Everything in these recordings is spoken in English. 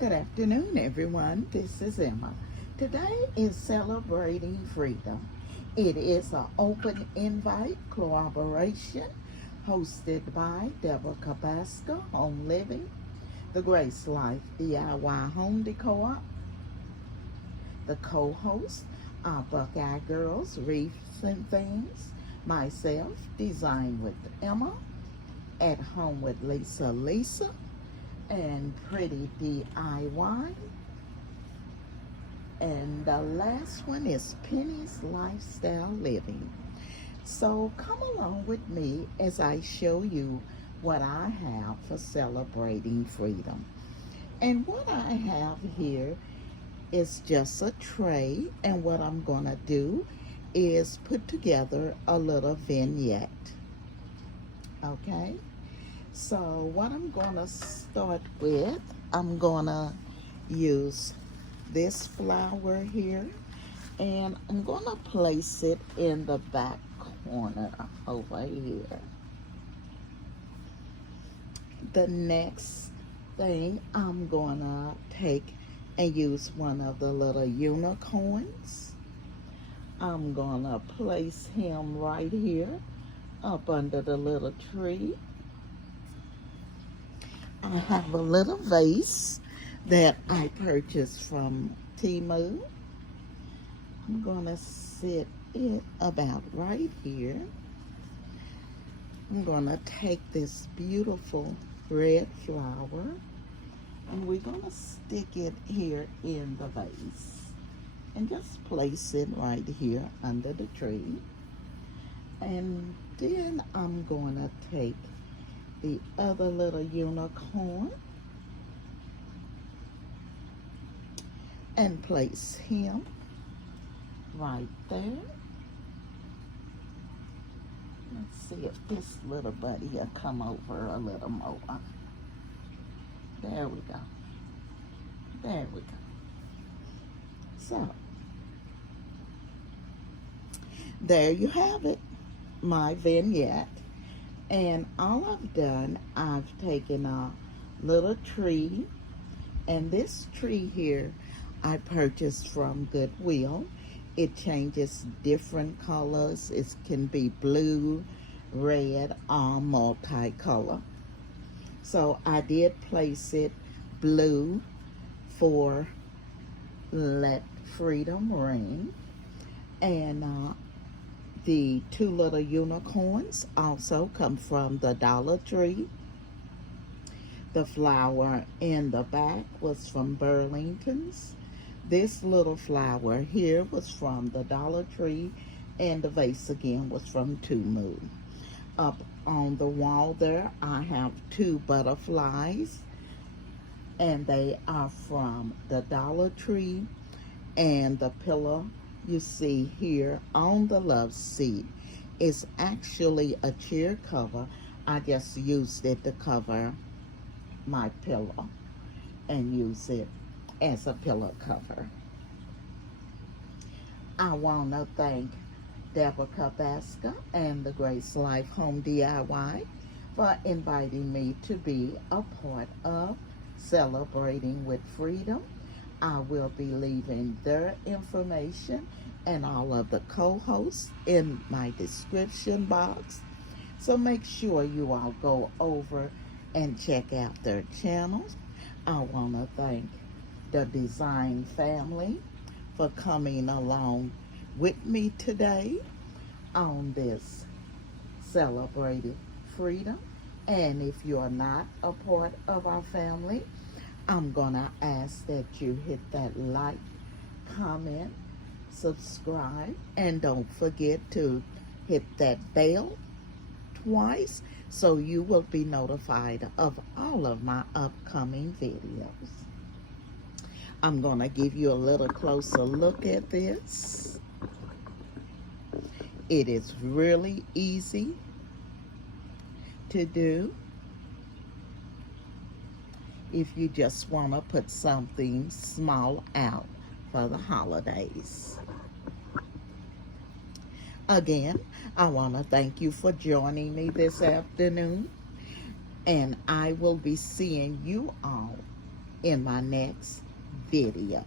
Good afternoon, everyone. This is Emma. Today is Celebrating Freedom. It is an open invite collaboration hosted by Deborah Cabaska, Home Living, the Grace Life DIY Home Decor, the co-host are Buckeye Girls, Reefs and Things, myself, Design with Emma, At Home with Lisa, and Pretty DIY. And the last one is Penny's Lifestyle Living. So come along with me as I show you what I have for celebrating freedom. And what I have here is just a tray, and what I'm going to do is put together a little vignette. Okay? So what I'm going to start with, I'm going to use this flower here, and I'm going to place it in the back corner over here. The next thing, I'm going to take and use one of the little unicorns. I'm going to place him right here up under the little tree. I have a little vase that I purchased from Temu. I'm going to sit it about right here. I'm going to take this beautiful red flower and we're going to stick it here in the vase and just place it right here under the tree. And then I'm going to take the other little unicorn and place him right there. Let's see if this little buddy will come over a little more. There we go. There we go. So, there you have it, my vignette. And all I've done, I've taken a little tree, and this tree here I purchased from Goodwill. It changes different colors. It can be blue, red, or multicolor. So I did place it blue for Let Freedom Ring. And the two little unicorns also come from the Dollar Tree. The flower in the back was from Burlington's. This little flower here was from the Dollar Tree, and the vase again was from Temu. Up on the wall there, I have two butterflies, and they are from the Dollar Tree, and the pillow you see here on the love seat is actually a chair cover. I just used it to cover my pillow and use it as a pillow cover. I want to thank Deborah Cabaska and the Grace Life Home DIY for inviting me to be a part of Celebrating with Freedom. I will be leaving their information and all of the co-hosts in my description box. So make sure you all go over and check out their channels. I want to thank the design family for coming along with me today on this Celebrating Freedom. And if you're not a part of our family, I'm gonna ask that you hit that like, comment, subscribe, and don't forget to hit that bell twice so you will be notified of all of my upcoming videos. I'm gonna give you a little closer look at this. It is really easy to do if you just want to put something small out for the holidays. Again, I want to thank you for joining me this afternoon, and I will be seeing you all in my next video.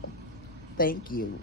Thank you.